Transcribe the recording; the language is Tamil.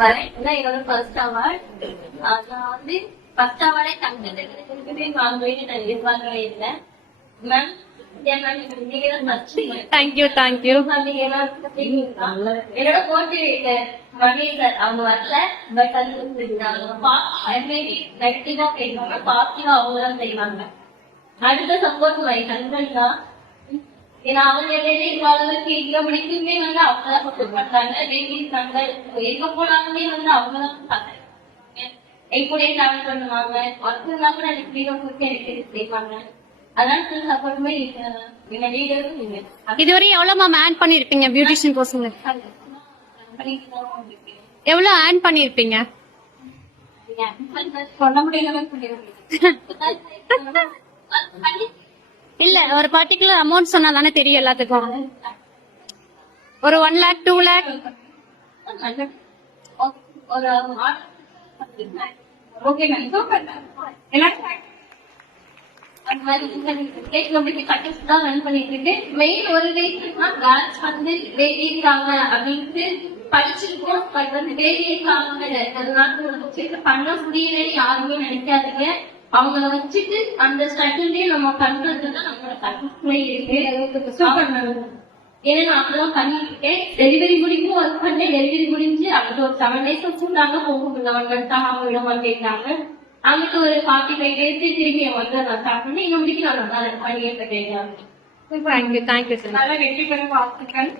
வரேன். இதான் என்னோட ஃபர்ஸ்ட் அவார்ட். நான் வந்து ஃபர்ஸ்ட் அவார்டே தந்தது வாங்குவேன்னு நான் எதிர்பார்க்கவே இல்லை. Ma'am thank you thank you. என்னோட மோட்டிவேட்டர் மகேந்தர் அவங்க வரல. பட் அது நெகட்டிவா பேசுவாங்க, பாசிட்டிவா அவங்க தான் செய்வாங்க. அடுத்த சப்போர்ட் மை ஹஸ்பண்ட் தான். ஏன்னா அவங்க அளவுக்கு இங்க முடிக்குமே வந்து அவங்கதான் சப்போர்ட் பண்றாங்க. பேசிட்டாங்க எங்க போனாலுமே வந்து அவங்கதான் பார்த்தாங்க. என் கூட டிராவல் பண்ணுவாங்க. ஒர்க் இருந்தா கூட எனக்கு ஃப்ரீடம் கொடுத்து எனக்கு செய்வாங்க. அதான் சப்போர்ட்டுமே எங்க லீடரும் நீங்க. இதுவரையும் எவ்வளவு மேம் ஏர்ன் பண்ணிருப்பீங்க பியூட்டிஷியன் கோர்ஸ்ல? எவ்வளவு ஏர்ன் பண்ணிருப்பீங்க? சொல்ல முடியல. இல்ல ஒரு பர்டிகுலர் அமௌண்ட் சொன்னா தானே தெரியும் எல்லாத்துக்கும். ஒரு 1 lakh 2 lakh ஒரு ஓகே அந்த மாதிரி கட்டஸ் தான் ரன் பண்ணிட்டு இருக்கு. மெயின் ஒரு ரீசன் கேர்ள்ஸ் வந்து பேபி இருக்காங்க அப்படின்ட்டு படிச்சிருக்கோம். பட் வந்து பேபி இருக்காங்க பண்ண முடியலன்னு யாருமே நினைக்காதீங்க. அவங்கள வச்சுட்டு அந்த ஸ்ட்ரகிள்லயே நம்ம பண்றதுதான் நம்மளோட கட்டஸ்மே இருக்கு. ஏன்னா நான் அப்படிதான் பண்ணிட்டு இருக்கேன். டெலிவரி முடிக்கும் ஒர்க் பண்ணேன். டெலிவரி முடிஞ்சு அப்படி ஒரு 7 days வச்சுட்டாங்க. போக முடியல 1 month அவங்க விட கேட்டாங்க. அவங்களுக்கு ஒரு 45 days திரும்பி வந்து நான் ஸ்டார்ட் பண்ணி இன்னும் முடிக்க நான் நல்லா பண்ணிட்டு இருக்கேன். Thank you thank you sir. நல்லா வெற்றி பெற வாழ்த்துக்கள்.